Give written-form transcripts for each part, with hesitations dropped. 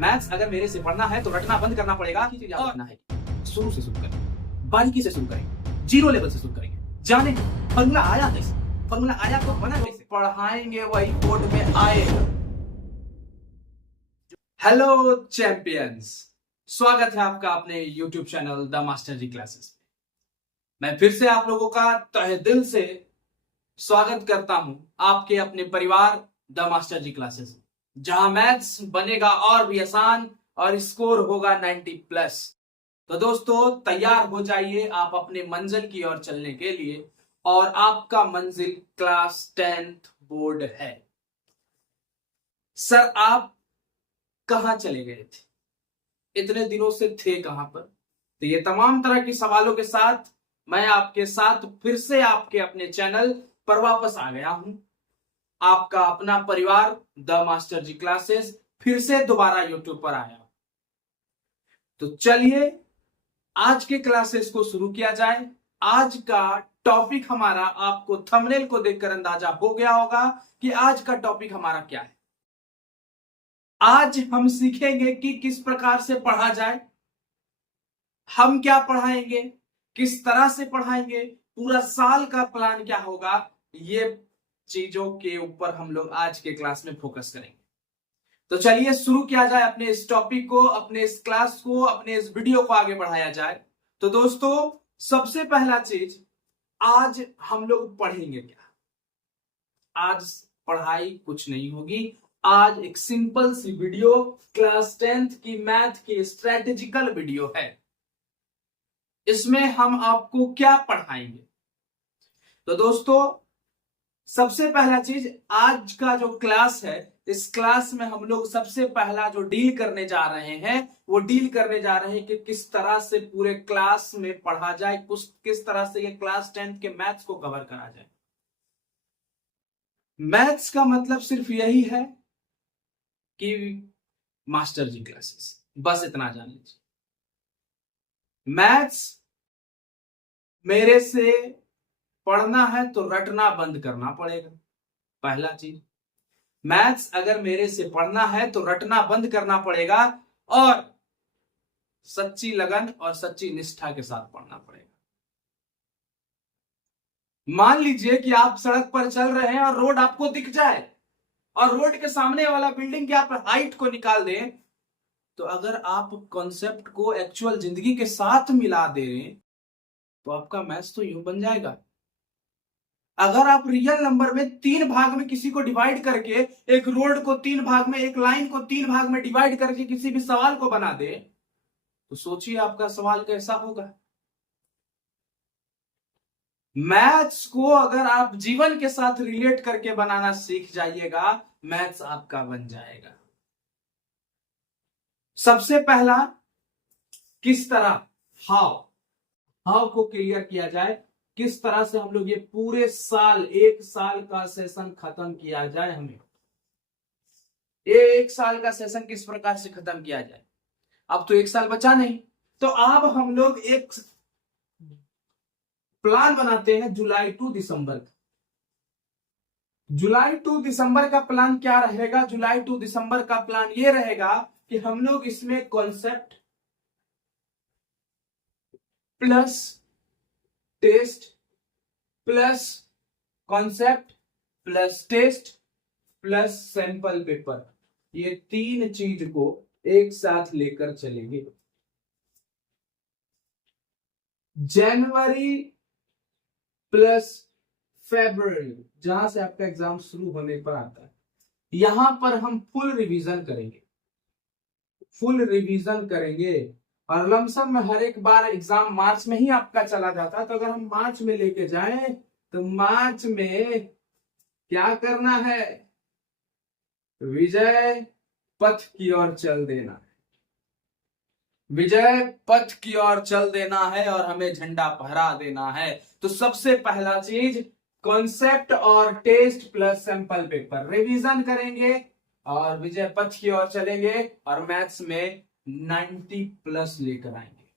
Maths अगर मेरे से पढ़ना है तो रटना बंद करना पड़ेगा। रखना है शुरू से शुरू करें, बारीकी से शुरू करेंगे, जीरो लेवल से शुरू करेंगे, जाने फॉर्मूला आया कैसे, फॉर्मूला आया तो बना कैसे, पढ़ाएंगे वही बोर्ड में आएगा। हेलो चैंपियंस, स्वागत है आपका अपने YouTube channel the master ji classes. मैं फिर से आप लोगों का तहे दिल से स्वागत करता हूं आपके अपने परिवार द मास्टर जी क्लासेस, जहां मैथ्स बनेगा और भी आसान और स्कोर होगा 90+। तो दोस्तों तैयार हो जाइए आप अपने मंजिल की ओर चलने के लिए, और आपका मंजिल क्लास 10th बोर्ड है। सर आप कहां चले गए थे, इतने दिनों से थे कहां पर? तो ये तमाम तरह के सवालों के साथ मैं आपके साथ फिर से आपके अपने चैनल पर वापस आ गया हूं। आपका अपना परिवार द मास्टर जी क्लासेस फिर से दोबारा YouTube पर आया। तो चलिए आज के क्लासेस को शुरू किया जाए। आज का टॉपिक हमारा, आपको थंबनेल को देखकर अंदाजा हो गया होगा कि आज का टॉपिक हमारा क्या है। आज हम सीखेंगे कि किस प्रकार से पढ़ा जाए, हम क्या पढ़ाएंगे, किस तरह से पढ़ाएंगे, पूरा साल का प्लान क्या होगा, ये चीजों के ऊपर हम लोग आज के क्लास में फोकस करेंगे। तो चलिए शुरू किया जाए अपने इस टॉपिक को, अपने इस क्लास को, अपने इस वीडियो को आगे बढ़ाया जाए। तो दोस्तों सबसे पहला चीज, आज हम लोग पढ़ेंगे क्या? आज पढ़ाई कुछ नहीं होगी। आज एक सिंपल सी वीडियो, क्लास 10th की मैथ की स्ट्रेटेजिकल वीडियो है। इसमें हम आपको क्या पढ़ाएंगे? तो दोस्तों सबसे पहला चीज, आज का जो क्लास है, इस क्लास में हम लोग सबसे पहला जो डील करने जा रहे हैं, वो डील करने जा रहे हैं कि किस तरह से पूरे क्लास में पढ़ा जाए, किस तरह से ये क्लास 10th के मैथ्स को कवर करा जाए। मैथ्स का मतलब सिर्फ यही है कि मास्टर जी क्लासेस, बस इतना जान लीजिए। मैथ्स मेरे से पढ़ना है तो रटना बंद करना पड़ेगा, पहला चीज। मैथ्स अगर मेरे से पढ़ना है तो रटना बंद करना पड़ेगा, और सच्ची लगन और सच्ची निष्ठा के साथ पढ़ना पड़ेगा। मान लीजिए कि आप सड़क पर चल रहे हैं और रोड आपको दिख जाए, और रोड के सामने वाला बिल्डिंग की आप हाइट को निकाल दें, तो अगर आप कॉन्सेप्ट को एक्चुअल जिंदगी के साथ मिला दे रहे हैं, तो आपका मैथ्स तो यूं बन जाएगा। अगर आप रियल नंबर में 3 भाग में किसी को डिवाइड करके, एक रोड को 3 भाग में, एक लाइन को 3 भाग में डिवाइड करके किसी भी सवाल को बना दे, तो सोचिए आपका सवाल कैसा होगा। मैथ्स को अगर आप जीवन के साथ रिलेट करके बनाना सीख जाइएगा, मैथ्स आपका बन जाएगा। सबसे पहला, किस तरह, हाउ को क्लियर किया जाए, किस तरह से हम लोग ये पूरे साल, 1 साल का सेशन खत्म किया जाए। हमें ये 1 साल का सेशन किस प्रकार से खत्म किया जाए। अब तो 1 साल बचा नहीं, तो अब हम लोग एक प्लान बनाते हैं जुलाई टू दिसंबर का। जुलाई टू दिसंबर का प्लान क्या रहेगा? जुलाई टू दिसंबर का प्लान ये रहेगा कि हम लोग इसमें concept plus test plus concept plus test plus sample paper, ये 3 चीज को एक साथ लेकर चलेंगे। जनवरी प्लस फरवरी, जहां से आपका एग्जाम शुरू होने पर आता है, यहां पर हम फुल रिवीजन करेंगे। और लमसम में हर एक बार एग्जाम मार्च में ही आपका चला जाता है, तो अगर हम मार्च में लेके जाएं, तो मार्च में क्या करना है? विजय पथ की ओर चल देना है, विजय पथ की ओर चल देना है, और हमें झंडा फहरा देना है। तो सबसे पहला चीज, कॉन्सेप्ट और test plus sample paper revision करेंगे, और विजय पथ की ओर चलेंगे, और मैथ्स में 90+ लेकर आएंगे।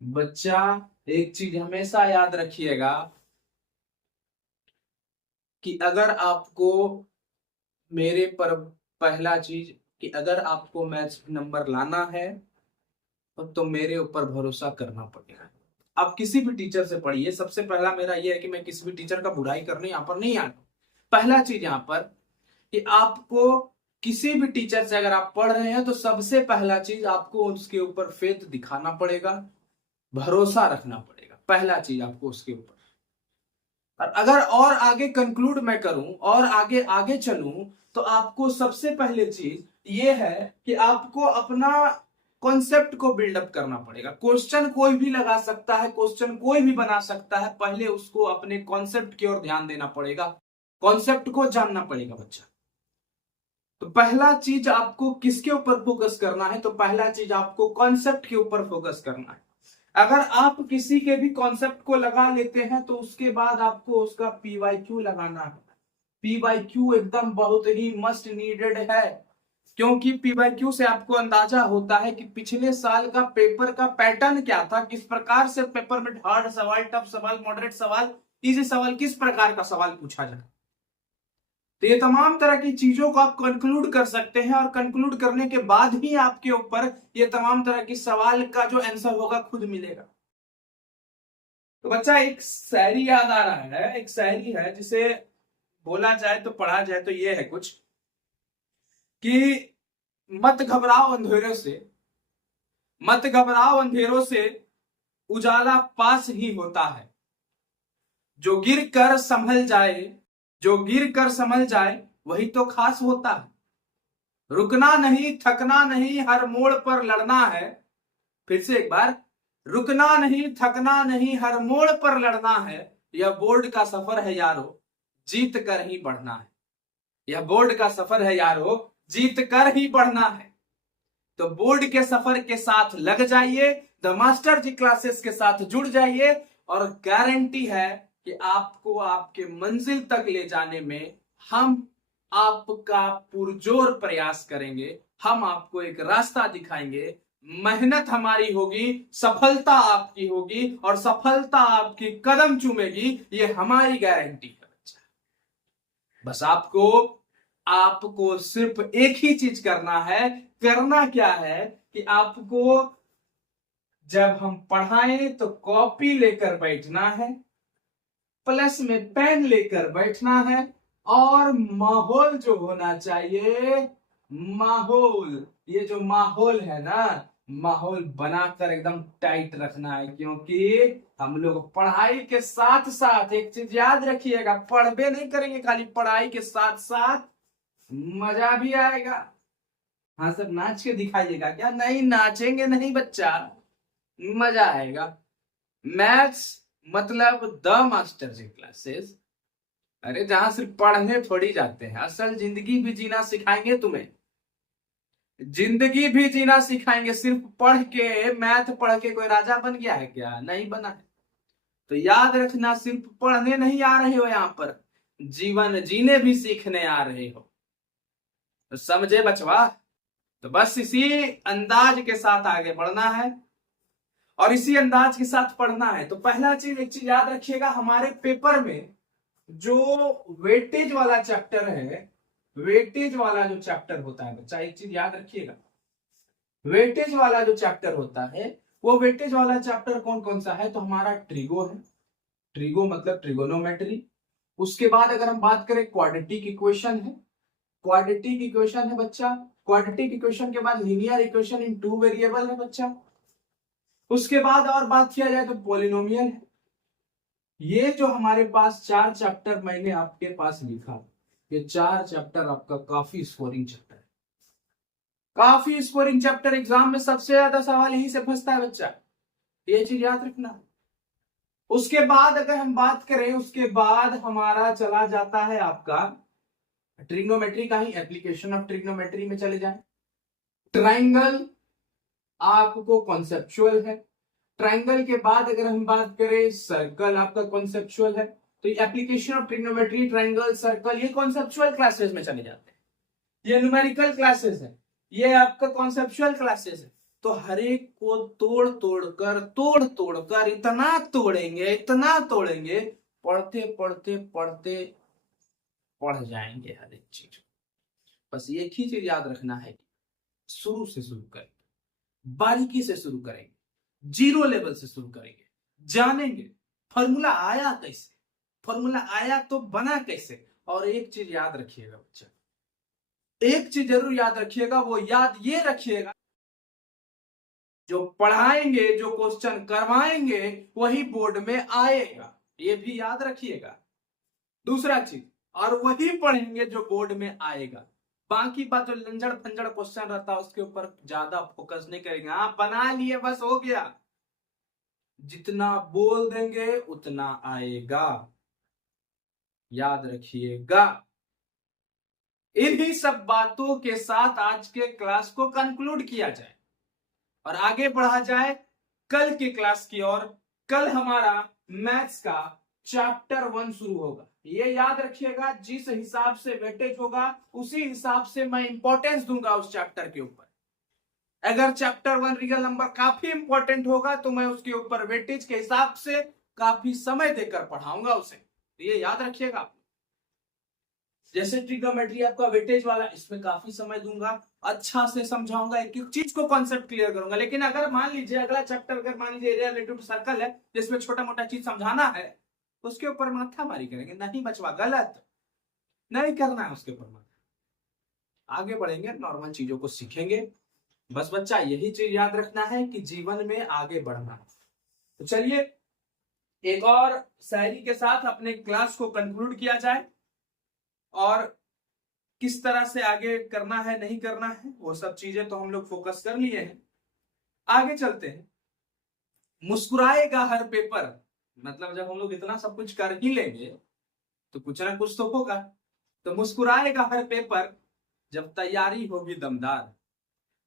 बच्चा एक चीज हमेशा याद रखिएगा कि अगर आपको मेरे पर पहला चीज कि अगर आपको मैथ्स में नंबर लाना है तो मेरे ऊपर भरोसा करना पड़ेगा। आप किसी भी टीचर से पढ़िए, सबसे पहला मेरा यह है कि मैं किसी भी टीचर का बुराई करने यहाँ पर नहीं आता। पहला चीज यहाँ पर कि आपको किसी भी टीचर से अगर आप पढ़ रहे हैं तो सबसे पहला चीज आपको उसके ऊपर फेथ दिखाना पड़ेगा, भरोसा रखना पड़ेगा, पहला चीज आपको उसके ऊपर। और अगर और आगे कंक्लूड मैं करूं और आगे आगे चलूं तो आपको सबसे पहले चीज ये है कि आपको अपना कॉन्सेप्ट को बिल्डअप करना पड़ेगा। क्वेश्चन कोई भी लगा सकता है, क्वेश्चन कोई भी बना सकता है, पहले उसको अपने कॉन्सेप्ट की ओर ध्यान देना पड़ेगा, कॉन्सेप्ट को जानना पड़ेगा बच्चा। तो पहला चीज आपको किसके ऊपर फोकस करना है? तो पहला चीज आपको कॉन्सेप्ट के ऊपर फोकस करना है। अगर आप किसी के भी कॉन्सेप्ट को लगा लेते हैं तो उसके बाद आपको उसका पीवाईक्यू लगाना है। पीवाईक्यू एकदम बहुत ही मस्ट नीडेड है, क्योंकि पीवाईक्यू से आपको अंदाजा होता है कि पिछले साल का पेपर का पैटर्न क्या था, किस प्रकार से पेपर में हार्ड सवाल, टफ सवाल, मॉडरेट सवाल, इजी सवाल, किस प्रकार का सवाल पूछा जाए। तो ये तमाम तरह की चीजों को आप कंक्लूड कर सकते हैं और कंक्लूड करने के बाद ही आपके ऊपर ये तमाम तरह की सवाल का जो आंसर होगा खुद मिलेगा। तो बच्चा एक शायरी याद आ रहा है, एक शायरी है जिसे बोला जाए तो पढ़ा जाए तो ये है कुछ कि मत घबराओ अंधेरों से, मत घबराओ अंधेरों से, उजाला पास ही होता है। जो गिर कर संभल जाए, जो गिर कर संभल जाए वही तो खास होता है। रुकना नहीं, थकना नहीं, हर मोड़ पर लड़ना है। फिर से एक बार, रुकना नहीं, थकना नहीं, हर मोड़ पर लड़ना है। यह बोर्ड का सफर है यारो, जीत कर ही बढ़ना है। यह बोर्ड का सफर है यारो, जीत कर ही बढ़ना है। तो बोर्ड के सफर के साथ लग जाइए, द मास्टर जी क्लासेस के साथ जुड़ जाइए और गारंटी है कि आपको आपके मंजिल तक ले जाने में हम आपका पुरजोर प्रयास करेंगे। हम आपको एक रास्ता दिखाएंगे, मेहनत हमारी होगी, सफलता आपकी होगी और सफलता आपकी कदम चूमेगी, ये हमारी गारंटी है बच्चा। बस आपको सिर्फ एक ही चीज करना है। करना क्या है कि आपको जब हम पढ़ाएं तो कॉपी लेकर बैठना है, प्लस में पेन लेकर बैठना है और माहौल जो होना चाहिए, माहौल, ये जो माहौल है ना, माहौल बनाकर एकदम टाइट रखना है। क्योंकि हम लोग पढ़ाई के साथ साथ एक चीज याद रखिएगा, पढ़बे नहीं करेंगे खाली, पढ़ाई के साथ साथ मजा भी आएगा। हाँ सर नाच के दिखाइएगा क्या? नहीं नाचेंगे नहीं बच्चा, मजा आएगा। मैथ्स मतलब द मास्टर जी क्लासेस, अरे जहां सिर्फ पढ़ने थोड़ी जाते हैं, असल जिंदगी भी जीना सिखाएंगे तुम्हें, जिंदगी भी जीना सिखाएंगे। सिर्फ पढ़ के, मैथ पढ़ के कोई राजा बन गया है क्या? नहीं बना है। तो याद रखना, सिर्फ पढ़ने नहीं आ रहे हो यहाँ पर, जीवन जीने भी सीखने आ रहे हो। तो समझे बचवा? तो बस इसी अंदाज के साथ आगे बढ़ना है और इसी अंदाज के साथ पढ़ना है। तो पहला चीज, एक चीज याद रखिएगा, हमारे पेपर में जो वेटेज वाला चैप्टर है, वेटेज वाला जो चैप्टर होता है बच्चा, एक चीज याद रखिएगा, वेटेज वाला जो चैप्टर होता है, वो वेटेज वाला चैप्टर कौन कौन सा है? तो हमारा ट्रिगो है, ट्रिगो मतलब ट्रिगोनोमेट्री। उसके बाद अगर हम बात करें क्वाड्रेटिक इक्वेशन है, क्वाड्रेटिक इक्वेशन है बच्चा। क्वाड्रेटिक इक्वेशन के बाद linear equation in two variable है बच्चा। उसके बाद और बात किया जाए तो पॉलिनोमियल है। ये जो हमारे पास 4 चैप्टर मैंने आपके पास लिखा, ये 4 चैप्टर आपका काफी स्कोरिंग चैप्टर है, काफी स्कोरिंग चैप्टर। एग्जाम में सबसे ज्यादा सवाल यही से फंसता है बच्चा, ये चीज याद रखना। उसके बाद अगर हम बात करें, उसके बाद हमारा चला जाता है आपका ट्रिग्नोमेट्री का ही, एप्लीकेशन ऑफ ट्रिग्नोमेट्री में चले जाए। ट्राइंगल आपको कॉन्सेप्चुअल है। ट्राइंगल के बाद अगर हम बात करें, सर्कल आपका कॉन्सेप्चुअल है। तो ये application of trigonometry, triangle, circle, ये कॉन्सेप्चुअल क्लासेस में चले जाते हैं। ये न्यूमेरिकल क्लासेस है, ये आपका कॉन्सेप्चुअल क्लासेस है। तो हर एक को तोड़ तोड़ कर इतना तोड़ेंगे, इतना तोड़ेंगे, पढ़ते पढ़ते पढ़ जाएंगे हर एक चीज। बस एक ही चीज याद रखना है, शुरू से शुरू करेंगे, बारीकी से शुरू करेंगे, जीरो लेवल से शुरू करेंगे, जानेंगे फॉर्मूला आया कैसे, फॉर्मूला आया तो बना कैसे। और एक चीज याद रखिएगा बच्चा, एक चीज जरूर याद रखिएगा, वो याद ये रखिएगा, जो पढ़ाएंगे, जो क्वेश्चन करवाएंगे वही बोर्ड में आएगा, ये भी याद रखिएगा। दूसरा चीज, और वही पढ़ेंगे जो बोर्ड में आएगा। बाकी बात जो लंजड़ फंजड़ क्वेश्चन रहता है उसके ऊपर ज्यादा फोकस नहीं करेंगे। हाँ, बना लिए बस हो गया, जितना बोल देंगे उतना आएगा, याद रखिएगा। इन्हीं सब बातों के साथ आज के क्लास को कंक्लूड किया जाए और आगे बढ़ा जाए कल की क्लास की ओर। कल हमारा मैथ्स का चैप्टर 1 शुरू होगा। ये याद रखिएगा, जिस हिसाब से वेटेज होगा उसी हिसाब से मैं इंपॉर्टेंस दूंगा उस चैप्टर के ऊपर। अगर चैप्टर 1 रियल नंबर काफी इंपॉर्टेंट होगा तो मैं उसके ऊपर वेटेज के हिसाब से काफी समय देकर पढ़ाऊंगा उसे, ये याद रखिएगा। जैसे ट्रिग्नोमेट्री आपका वेटेज वाला, इसमें काफी समय दूंगा, अच्छा से समझाऊंगा, एक एक चीज को कॉन्सेप्ट क्लियर करूंगा। लेकिन अगर मान लीजिए अगला चैप्टर, अगर मान लीजिए एरिया रिलेटिव टू सर्कल है जिसमें छोटा मोटा चीज समझाना है, उसके ऊपर माथा मारी करेंगे, नहीं बचवा, गलत नहीं करना है उसके ऊपर माथा। आगे बढ़ेंगे, नॉर्मल चीजों को सीखेंगे। बस बच्चा यही चीज याद रखना है कि जीवन में आगे बढ़ना है। तो चलिए एक और शायरी के साथ अपने क्लास को कंक्लूड किया जाए, और किस तरह से आगे करना है नहीं करना है वो सब चीजें तो हम लोग फोकस कर लिए हैं। आगे चलते हैं। मुस्कुराएगा हर पेपर, मतलब जब हम लोग इतना सब कुछ कर ही लेंगे तो कुछ ना कुछ तो होगा। तो मुस्कुराएगा हर पेपर जब तैयारी होगी दमदार,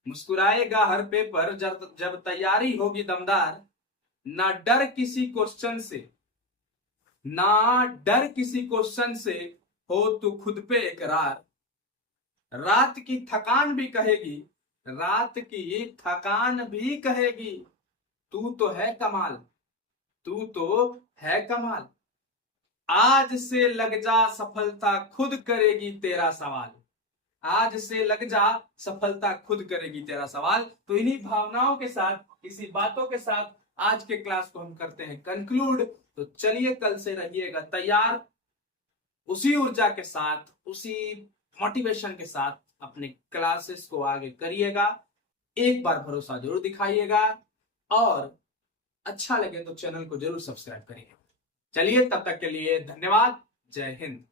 मुस्कुराएगा हर पेपर जब तैयारी होगी दमदार। ना डर किसी क्वेश्चन से, ना डर किसी क्वेश्चन से, हो तू खुद पे इकरार। रात की थकान भी कहेगी, रात की थकान भी कहेगी, तू तो है कमाल, तू तो है कमाल। आज से लग जा सफलता खुद करेगी तेरा सवाल, आज से लग जा सफलता खुद करेगी तेरा सवाल। तो इन्हीं भावनाओं के साथ, इसी बातों के साथ आज के क्लास को हम करते हैं कंक्लूड। तो चलिए कल से रहिएगा तैयार, उसी ऊर्जा के साथ, उसी मोटिवेशन के साथ अपने क्लासेस को आगे करिएगा। एक बार भरोसा जरूर दिखाइएगा और अच्छा लगे तो चैनल को जरूर सब्सक्राइब करिएगा। चलिए तब तक के लिए धन्यवाद, जय हिंद।